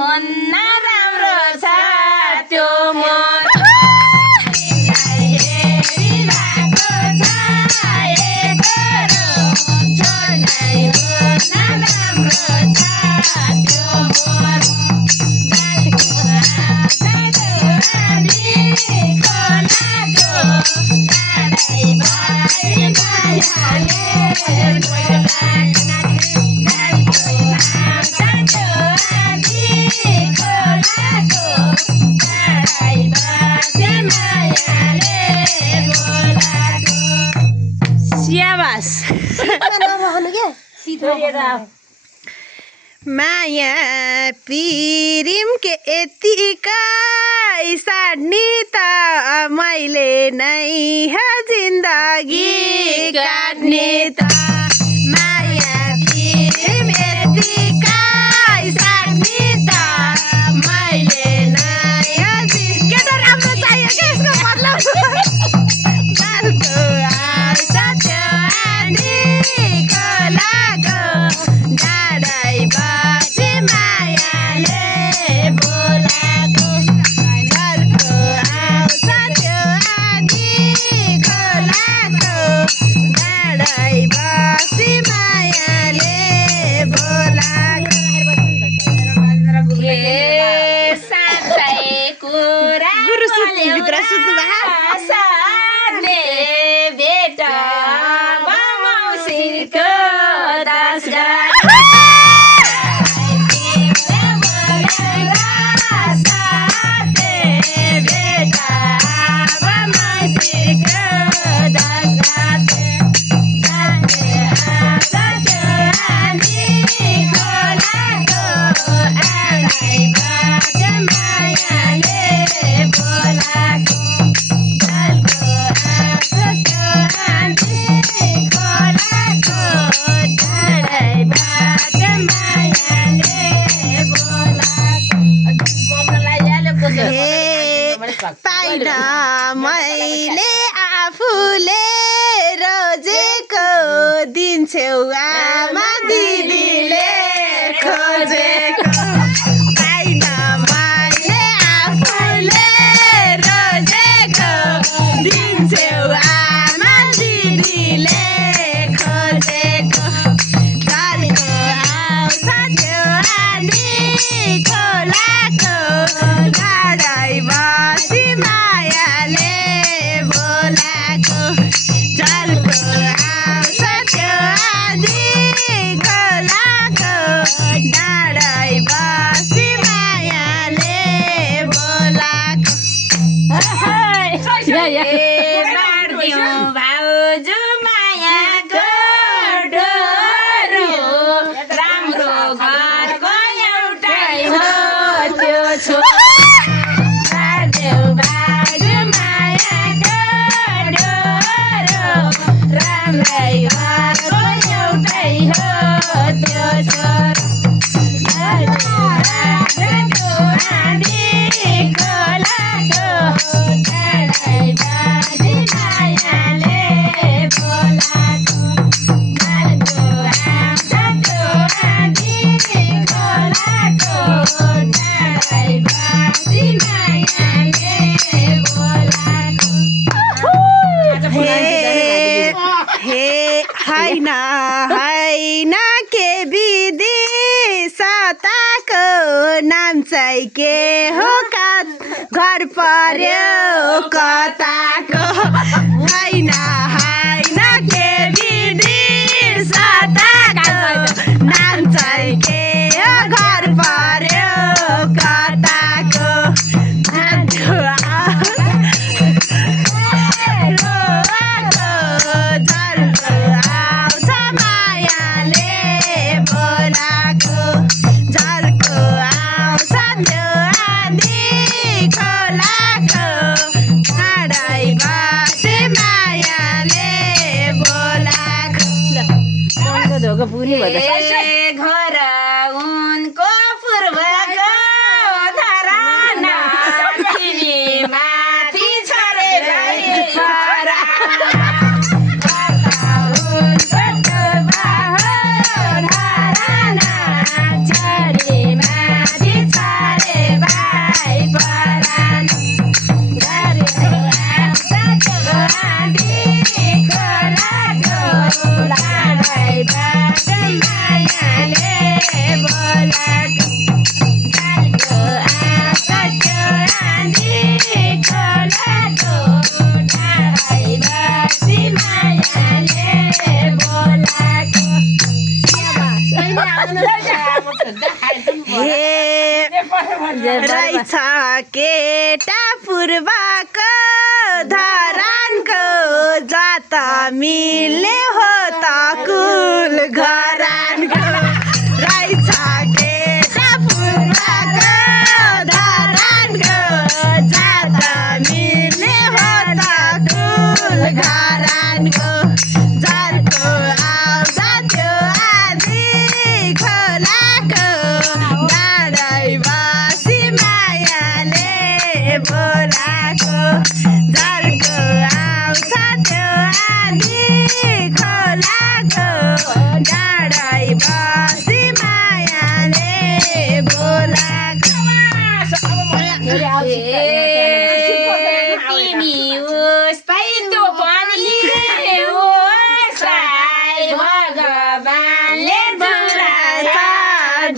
हुन्न राम्रो छ त्यो मन माया पिरिम के यतिकै साड्ने त मैले नै जिन्दगी काट्ने त माया पिरिम यतिकै साड्ने त मैले नै केटा राम्रो चाहियो क्या यसको मतलब पाइन मैले आफूले रोजेको दिन्छौ आमा दिदीले खोजेको पाइन मैले आफूले रोजेको दिन्छौ आमा दिदीले खोजेको घरको आउँछ त्यो आनी खोलाको गाडै बसी मायाले बोलाको जलको आउँछ त्यो आनी खोलाको डाँडै बसी मायाले बोलाको बाँडिदिउँ भाउजू मायाको डोरो राम्रो घरको एउटै हो त्यो बाँडिदिउँ भाउजू मायाको डोरो राम्रै घरको एउटै हो त्यो छोरो खोलाको डाँडै बसी मायाले बोलाको घरको आउँछ त्यो आनी खोलाको डाँडै बसी मायाले बोलाको हे हैन हैन के विधि सताको नाम चाहिँ के हो घर पर्यो कताको हैन हैन के विधि सताको नाम चाहिँ के हो घर पर्यो कताको घर उनको पूर्वको धराना तिमी माथि छरे धराना छरे माथि छ हे रहेछ केटा पूर्वको धरानको जात मिले हो त कुल घरानको रहेछ केटा पूर्वको धरानको जात मिले हो त कुल घरानको झर्को आउँदा त्यो आधी खोलाको डाँडै बसी मायाले बोलाको झर्को आउँछ त्यो आधी खोलाको डाँडै बसी मायाले बोलाको तिमी उस्तै त्यो पनि उसलाई भगवानले बनाएछ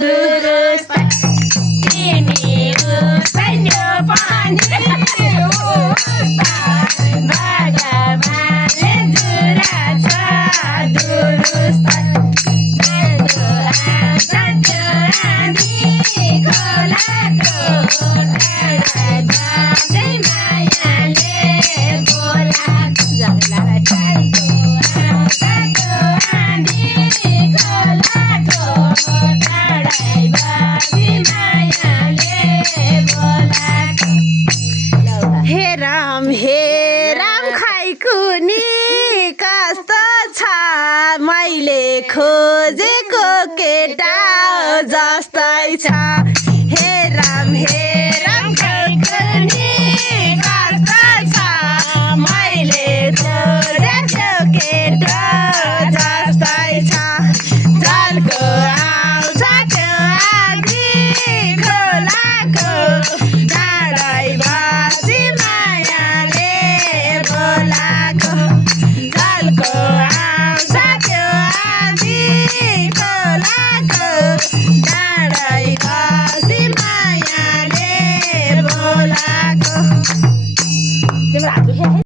दुरुस्त तिमी उस्तै त्यो पनि उसलाई भगवानले जुराछ दुरुस्त झर्को आउँछ त्यो आधी खोलाको डाँडै बसी मायाले बोलाको झर्को आउँछ त्यो आधी खोलाको डाँडै बसी मायाले बोलाको हेराम खाइकुनी कस्तो छ मैले खो